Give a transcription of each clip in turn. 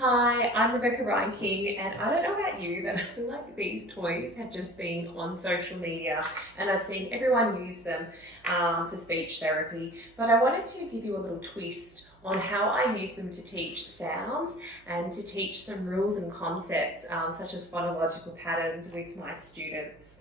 Hi, I'm Rebecca Ryan King, and I don't know about you, but I feel like these toys have just been on social media and I've seen everyone use them for speech therapy. But I wanted to give you a little twist on how I use them to teach sounds and to teach some rules and concepts such as phonological patterns with my students.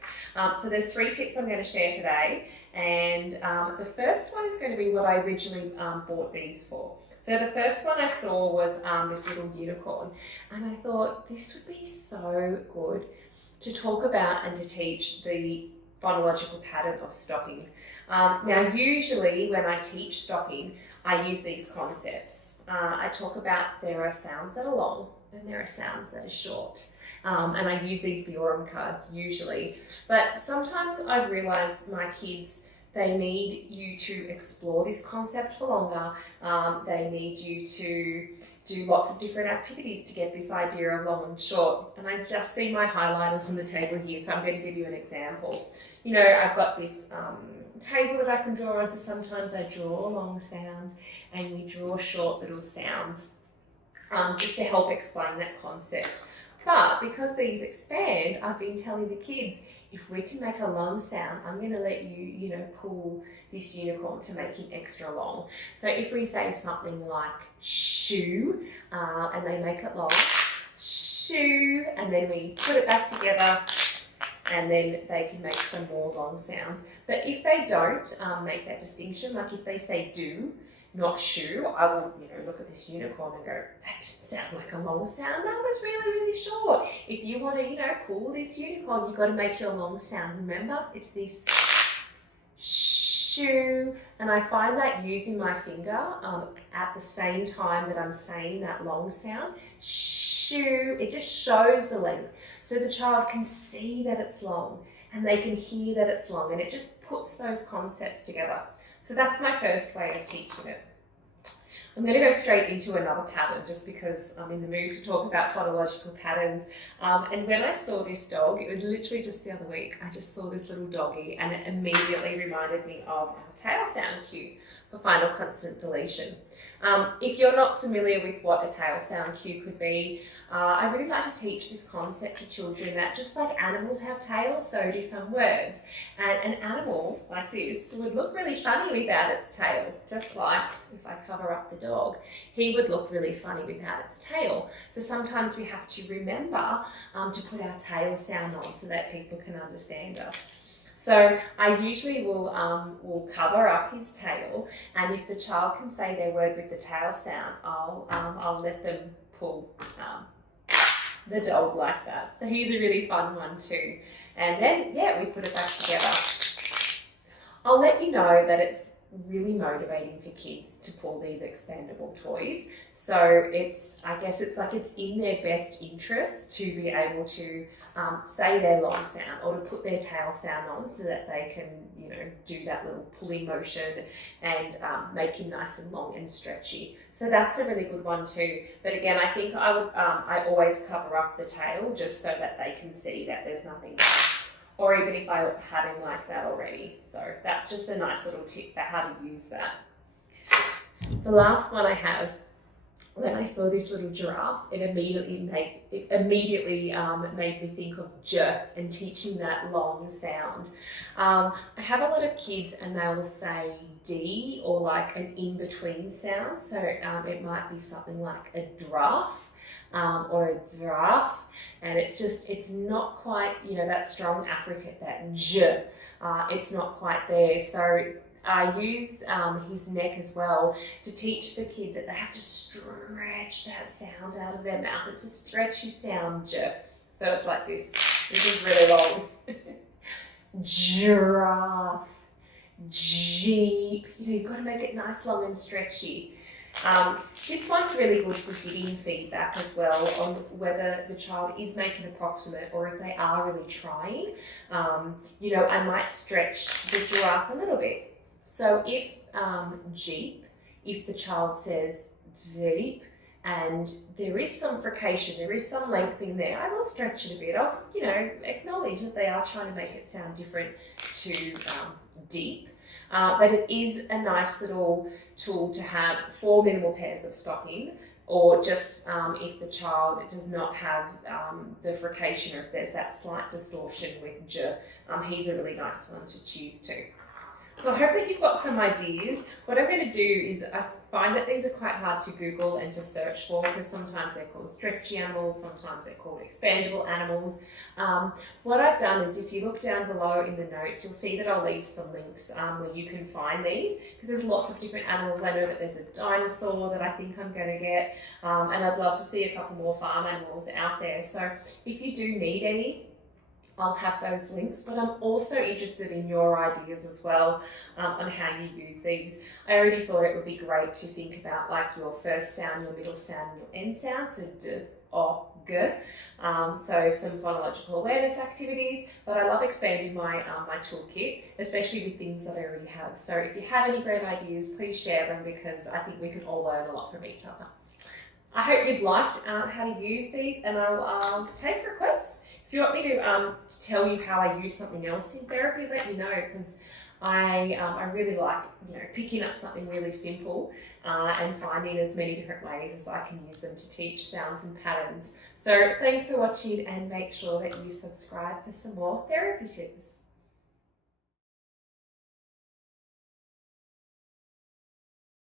So there's 3 tips I'm going to share today, and the first one is going to be what I originally bought these for. So the first one I saw was this little unicorn, and I thought this would be so good to talk about and to teach the phonological pattern of stopping. Now usually when I teach stopping, I use these concepts. I talk about there are sounds that are long and there are sounds that are short. And I use these Bjorn cards usually. But sometimes I've realised my kids, they need you to explore this concept for longer. They need you to do lots of different activities to get this idea of long and short. And I just see my highlighters on the table here, so I'm going to give you an example. You know, I've got this table that I can draw, so sometimes I draw long sounds and we draw short little sounds just to help explain that concept. But because these expand, I've been telling the kids, if we can make a long sound, I'm going to let you, pull this unicorn to make it extra long. So if we say something like shoe, and they make it long, shoe, and then we put it back together, and then they can make some more long sounds. But if they don't make that distinction, like if they say do, not shoe, I will, look at this unicorn and go, that didn't sound like a long sound. That was really, really short. If you want to, pull this unicorn, you've got to make your long sound. Remember, it's this shoe. And I find that using my finger at the same time that I'm saying that long sound, shoe, it just shows the length. So the child can see that it's long and they can hear that it's long, and it just puts those concepts together. So that's my first way of teaching it. I'm going to go straight into another pattern just because I'm in the mood to talk about phonological patterns. And when I saw this dog, it was literally just the other week, I just saw this little doggy and it immediately reminded me of our tail sound cue for final consonant deletion. If you're not familiar with what a tail sound cue could be, I really like to teach this concept to children that just like animals have tails, so do some words. And an animal like this would look really funny without its tail, just like if I cover up the dog, he would look really funny without its tail. So sometimes we have to remember to put our tail sound on so that people can understand us. So I usually will cover up his tail, and if the child can say their word with the tail sound, I'll let them pull the dog like that. So he's a really fun one too. And then, we put it back together. I'll let you know that it's really motivating for kids to pull these expandable toys. So I guess it's in their best interest to be able to say their long sound or to put their tail sound on so that they can, do that little pulling motion and make him nice and long and stretchy. So that's a really good one too. But again, I think I always cover up the tail just so that they can see that there's nothing there. Or even if I have him like that already. So that's just a nice little tip for how to use that. The last one I have, when I saw this little giraffe, it immediately made me think of j and teaching that long sound. I have a lot of kids and they will say D or like an in-between sound. So it might be something like a draft. Or a giraffe, and it's not quite, that strong affricate, that j, it's not quite there. So I use his neck as well to teach the kids that they have to stretch that sound out of their mouth. It's a stretchy sound, j. So it's like this. This is really long. Giraffe, jeep. You've got to make it nice, long and stretchy. This one's really good for giving feedback as well on whether the child is making approximate or if they are really trying. I might stretch the giraffe a little bit. So if jeep, if the child says jeep and there is some frication, there is some lengthening there, I will stretch it a bit. I'll, acknowledge that they are trying to make it sound different to deep. But it is a nice little tool to have for minimal pairs of stopping or just if the child does not have the frication, or if there's that slight distortion with j, he's a really nice one to choose to. So I hope that you've got some ideas. What I'm going to do is, I find that these are quite hard to Google and to search for, because sometimes they're called stretchy animals, sometimes they're called expandable animals. What I've done is, if you look down below in the notes, you'll see that I'll leave some links where you can find these, because there's lots of different animals. I know that there's a dinosaur that I think I'm going to get, and I'd love to see a couple more farm animals out there. So if you do need any, I'll have those links, but I'm also interested in your ideas as well on how you use these. I already thought it would be great to think about like your first sound, your middle sound, and your end sound, so d, o, g. So some phonological awareness activities, but I love expanding my my toolkit, especially with things that I already have. So if you have any great ideas, please share them, because I think we could all learn a lot from each other. I hope you've liked how to use these, and I'll take requests. If you want me to tell you how I use something else in therapy, let me know, because I really like, picking up something really simple and finding as many different ways as I can use them to teach sounds and patterns. So thanks for watching, and make sure that you subscribe for some more therapy tips.